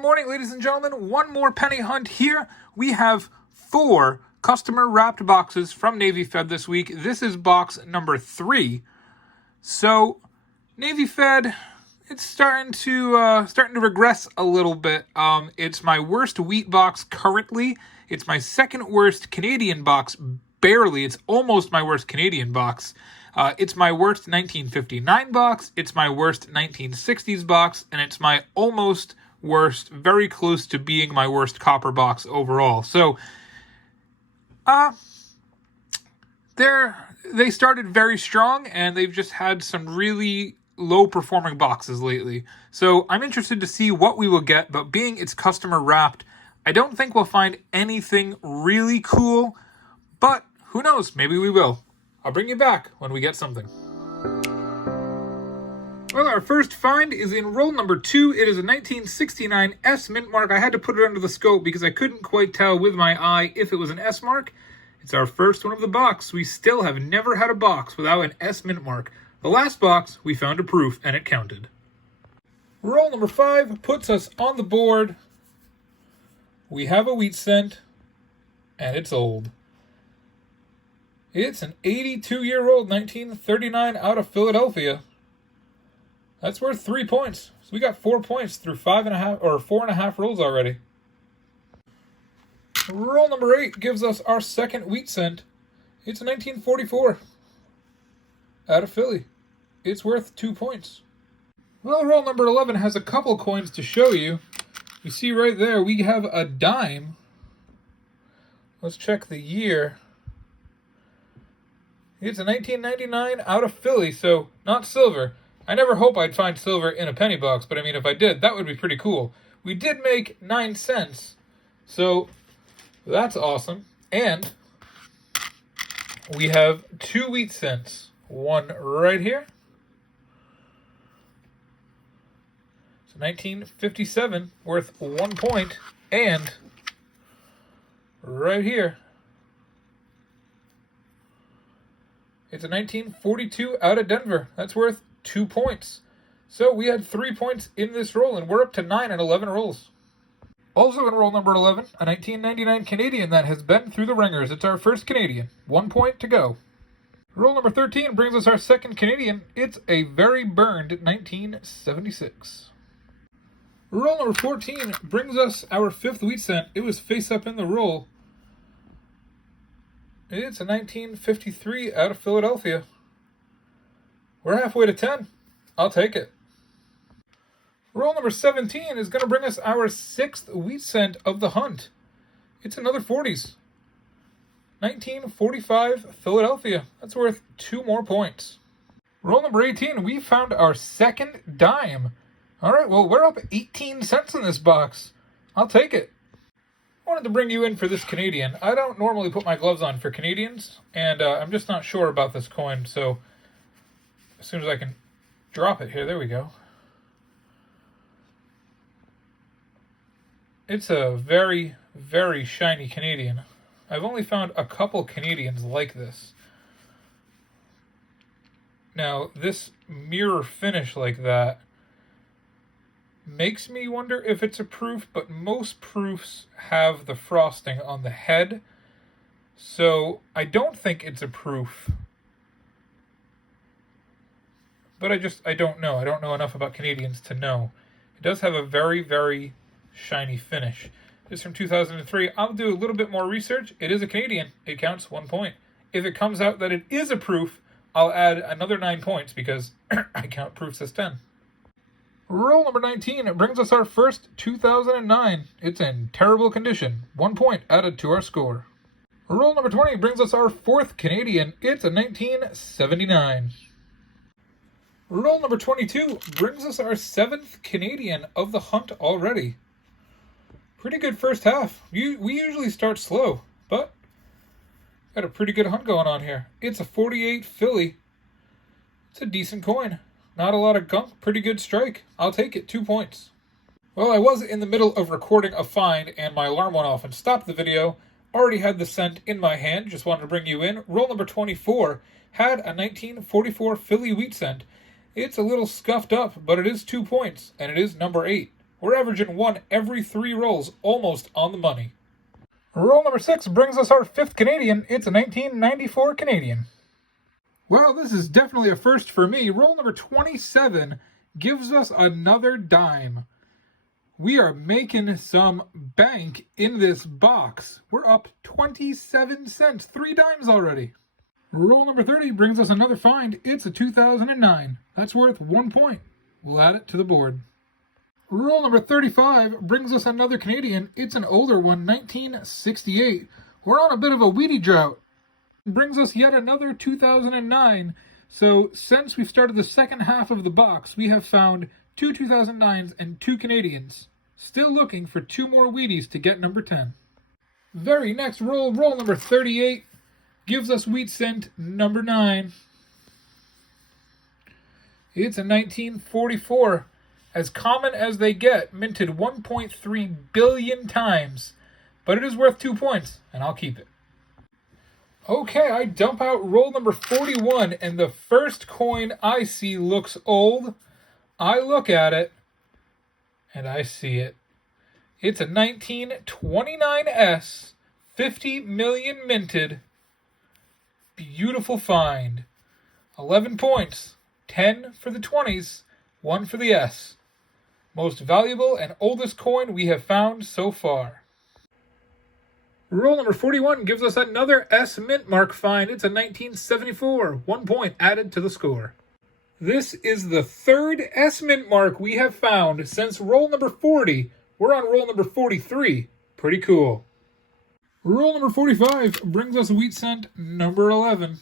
morning, ladies and gentlemen. One more penny hunt here. We have 4 customer wrapped boxes from LiQywd this week. This is box number 3. So, LiQywd, it's starting to regress a little bit. It's my worst wheat box currently. It's my second worst Canadian box, barely. It's almost my worst Canadian box. It's my worst 1959 box, it's my worst 1960s box, and it's my almost worst, very close to being my worst copper box overall. So, they started very strong, and they've just had some really low-performing boxes lately. So I'm interested to see what we will get, but being it's customer wrapped, I don't think we'll find anything really cool, but who knows, maybe we will. I'll bring you back when we get something. Well, our first find is in roll number 2. It is a 1969 S mint mark. I had to put it under the scope because I couldn't quite tell with my eye if it was an S mark. It's our first one of the box. We still have never had a box without an S mint mark. The last box, we found a proof, and it counted. Roll number 5 puts us on the board. We have a wheat cent, and it's old. It's an 82-year-old 1939 out of Philadelphia. That's worth 3 points. So we got 4 points through 4.5 rolls already. Roll number 8 gives us our second wheat cent. It's a 1944 out of Philly. It's worth 2 points. Well, roll number 11 has a couple coins to show you. You see right there, we have a dime. Let's check the year. It's a 1999 out of Philly, so not silver. I never hope I'd find silver in a penny box, but I mean, if I did, that would be pretty cool. We did make 9 cents, so that's awesome. And we have 2 wheat cents. One right here. It's 1957, worth 1 point. And right here, it's a 1942 out of Denver. That's worth 2 points. So we had 3 points in this roll, and we're up to 9 and 11 rolls. Also in roll number 11, a 1999 Canadian that has been through the ringers. It's our first Canadian. 1 point to go. Roll number 13 brings us our second Canadian. It's a very burned 1976. Roll number 14 brings us our 5th wheat cent. It was face up in the roll. It's a 1953 out of Philadelphia. We're halfway to 10. I'll take it. Roll number 17 is going to bring us our 6th wheat cent of the hunt. It's another 40s. 1945 Philadelphia. That's worth 2 more points. Roll number 18, we found our second dime. All right, well, we're up 18 cents in this box. I'll take it. I wanted to bring you in for this Canadian. I don't normally put my gloves on for Canadians, and I'm just not sure about this coin, so as soon as I can drop it here, there we go. It's a very, very shiny Canadian. I've only found a couple Canadians like this. Now, this mirror finish like that makes me wonder if it's a proof, but most proofs have the frosting on the head, so I don't think it's a proof. But I don't know. I don't know enough about Canadians to know. It does have a very, very shiny finish. This is from 2003. I'll do a little bit more research. It is a Canadian. It counts 1 point. If it comes out that it is a proof, I'll add another 9 points because I count proofs as 10. Roll number 19. It brings us our first 2009. It's in terrible condition. 1 point added to our score. Roll number 20 brings us our 4th Canadian. It's a 1979. Roll number 22 brings us our 7th Canadian of the hunt already. Pretty good first half. We usually start slow, but got a pretty good hunt going on here. It's a 48 Philly. It's a decent coin. Not a lot of gunk, pretty good strike. I'll take it, 2 points. Well, I was in the middle of recording a find and my alarm went off and stopped the video. Already had the cent in my hand, just wanted to bring you in. Roll number 24 had a 1944 Philly wheat cent. It's a little scuffed up, but it is 2 points, and it is number 8. We're averaging 1 every 3 rolls, almost on the money. Roll number 6 brings us our 5th Canadian. It's a 1994 Canadian. Well, this is definitely a first for me. Roll number 27 gives us another dime. We are making some bank in this box. We're up 27 cents, 3 dimes already. Roll number 30 brings us another find. It's a 2009. That's worth 1 point. We'll add it to the board. Roll number 35 brings us another Canadian. It's an older one, 1968. We're on a bit of a weedy drought. It brings us yet another 2009. So since we've started the second half of the box, we have found 2 2009s and 2 Canadians. Still looking for 2 more Wheaties to get number 10. Very next roll, roll number 38, gives us wheat cent number 9. It's a 1944. As common as they get, minted 1.3 billion times. But it is worth 2 points, and I'll keep it. Okay, I dump out roll number 41, and the first coin I see looks old. I look at it, and I see it. It's a 1929S, 50 million minted. Beautiful find. 11 points, 10 for the 20s, 1 for the S. Most valuable and oldest coin we have found so far. Roll number 41 gives us another S mint mark find. It's a 1974, 1 point added to the score. This is the 3rd S mint mark we have found since roll number 40. We're on roll number 43. Pretty cool. Roll number 45 brings us wheat cent number 11.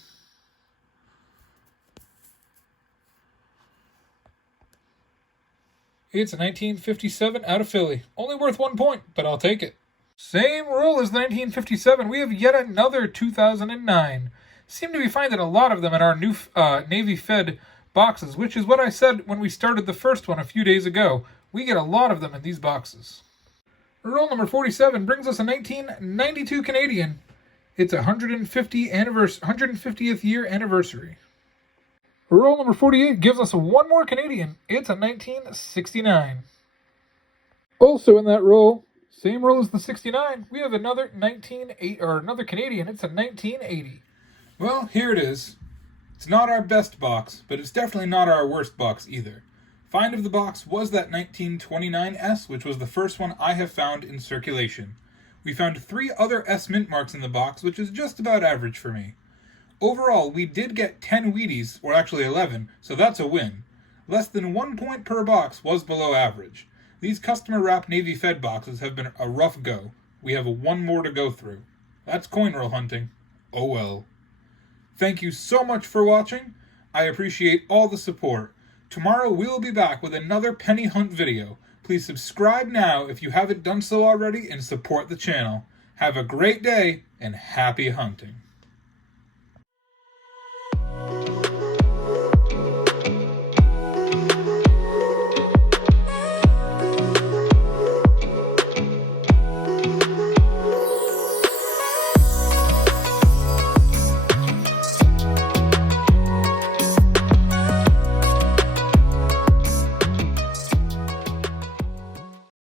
It's a 1957 out of Philly. Only worth 1 point, but I'll take it. Same roll as the 1957. We have yet another 2009. Seem to be finding a lot of them in our new Navy Fed boxes, which is what I said when we started the first one a few days ago. We get a lot of them in these boxes. Roll number 47 brings us a 1992 Canadian. It's a 150th year anniversary. Roll number 48 gives us 1 more Canadian. It's a 1969. Also in that roll, same roll as the 69, we have another Canadian. It's a 1980. Well, here it is. It's not our best box, but it's definitely not our worst box either. Find of the box was that 1929S, which was the first one I have found in circulation. We found 3 other S mint marks in the box, which is just about average for me. Overall, we did get 10 Wheaties, or actually 11, so that's a win. Less than 1 point per box was below average. These customer wrap Navy Fed boxes have been a rough go. We have 1 more to go through. That's coin roll hunting. Oh well. Thank you so much for watching. I appreciate all the support. Tomorrow we will be back with another penny hunt video. Please subscribe now if you haven't done so already and support the channel. Have a great day and happy hunting.